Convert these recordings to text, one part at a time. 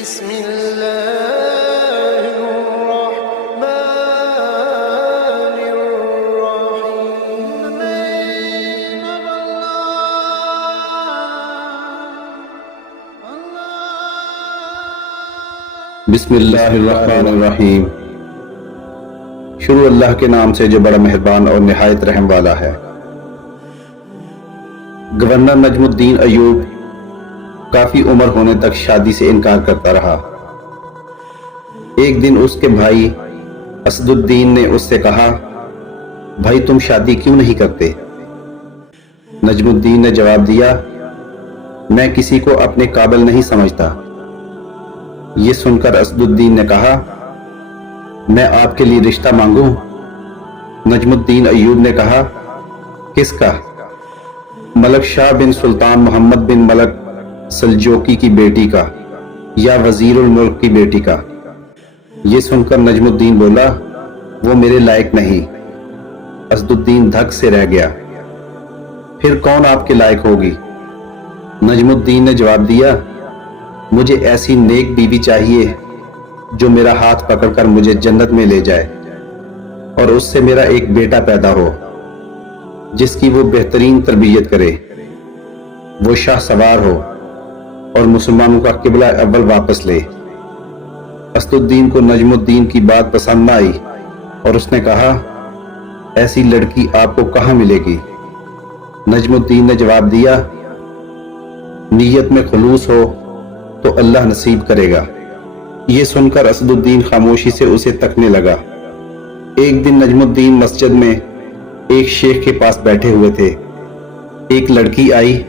بسم اللہ الرحمن الرحیم بسم اللہ الرحمن الرحیم۔ شروع اللہ کے نام سے جو بڑا مہربان اور نہایت رحم والا ہے۔ گورنر نجم الدین ایوب کافی عمر ہونے تک شادی سے انکار کرتا رہا۔ ایک دن اس کے بھائی اسد الدین نے اس سے کہا، بھائی تم شادی کیوں نہیں کرتے؟ نجم الدین نے جواب دیا، میں کسی کو اپنے قابل نہیں سمجھتا۔ یہ سن کر اسد الدین نے کہا، میں آپ کے لیے رشتہ مانگوں؟ نجم الدین ایوب نے کہا، کس کا؟ ملک شاہ بن سلطان محمد بن ملک سلجوقی کی بیٹی کا، یا وزیر الملک کی بیٹی کا۔ یہ سن کر نجم الدین بولا، وہ میرے لائق نہیں۔ اسد الدین دھک سے رہ گیا۔ پھر کون آپ کے لائق ہوگی؟ نجم الدین نے جواب دیا، مجھے ایسی نیک بیوی چاہیے جو میرا ہاتھ پکڑ کر مجھے جنت میں لے جائے، اور اس سے میرا ایک بیٹا پیدا ہو جس کی وہ بہترین تربیت کرے، وہ شاہ سوار ہو اور مسلمانوں کا قبلہ اول واپس لے۔ اسد الدین کو نجم الدین کی بات پسند نہ آئی اور اس نے کہا، ایسی لڑکی آپ کو کہاں ملے گی؟ نجم الدین نے جواب دیا، نیت میں خلوص ہو تو اللہ نصیب کرے گا۔ یہ سن کر اسد الدین خاموشی سے اسے تکنے لگا۔ ایک دن نجم الدین مسجد میں ایک شیخ کے پاس بیٹھے ہوئے تھے۔ ایک لڑکی آئی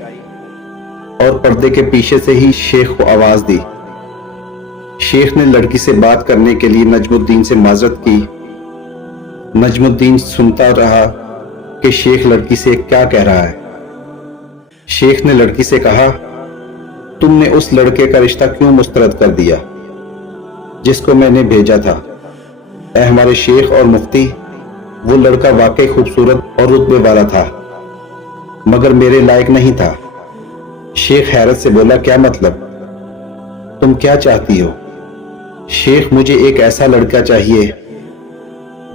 اور پردے کے پیچھے سے ہی شیخ کو آواز دی۔ شیخ نے لڑکی سے بات کرنے کے لیے نجم الدین سے معذرت کی۔ نجم الدین سنتا رہا کہ شیخ لڑکی سے کیا کہہ رہا ہے۔ شیخ نے لڑکی سے کہا، تم نے اس لڑکے کا رشتہ کیوں مسترد کر دیا جس کو میں نے بھیجا تھا؟ اے ہمارے شیخ اور مفتی، وہ لڑکا واقعی خوبصورت اور رتبے والا تھا، مگر میرے لائق نہیں تھا۔ شیخ حیرت سے بولا، کیا مطلب؟ تم کیا چاہتی ہو؟ شیخ، مجھے ایک ایسا لڑکا چاہیے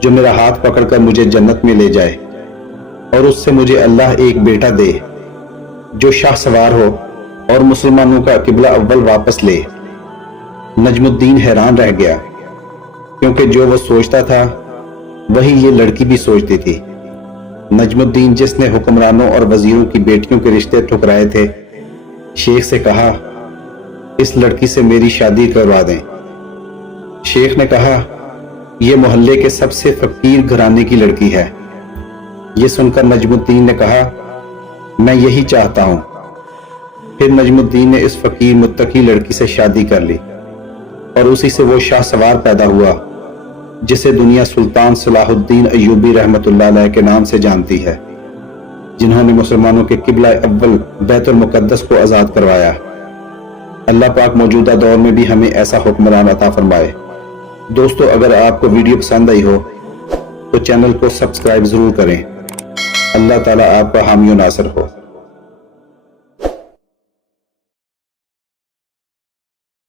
جو میرا ہاتھ پکڑ کر مجھے جنت میں لے جائے، اور اس سے مجھے اللہ ایک بیٹا دے جو شاہ سوار ہو اور مسلمانوں کا قبلہ اول واپس لے۔ نجم الدین حیران رہ گیا، کیونکہ جو وہ سوچتا تھا وہی یہ لڑکی بھی سوچتی تھی۔ نجم الدین، جس نے حکمرانوں اور وزیروں کی بیٹیوں کے رشتے ٹھکرائے تھے، شیخ سے کہا، اس لڑکی سے میری شادی کروا دیں۔ شیخ نے کہا، یہ محلے کے سب سے فقیر گھرانے کی لڑکی ہے۔ یہ سن کر نجم الدین نے کہا، میں یہی چاہتا ہوں۔ پھر نجم الدین نے اس فقیر متقی لڑکی سے شادی کر لی، اور اسی سے وہ شاہ سوار پیدا ہوا جسے دنیا سلطان صلاح الدین ایوبی رحمۃ اللہ علیہ کے نام سے جانتی ہے، جنہوں نے مسلمانوں کے قبلہ اول بیت المقدس کو آزاد کروایا۔ اللہ پاک موجودہ دور میں بھی ہمیں ایسا حکمران عطا فرمائے۔ دوستو، اگر آپ کو ویڈیو پسند آئی ہو تو چینل کو سبسکرائب ضرور کریں۔ اللہ تعالیٰ آپ کا حامی و ناصر ہو۔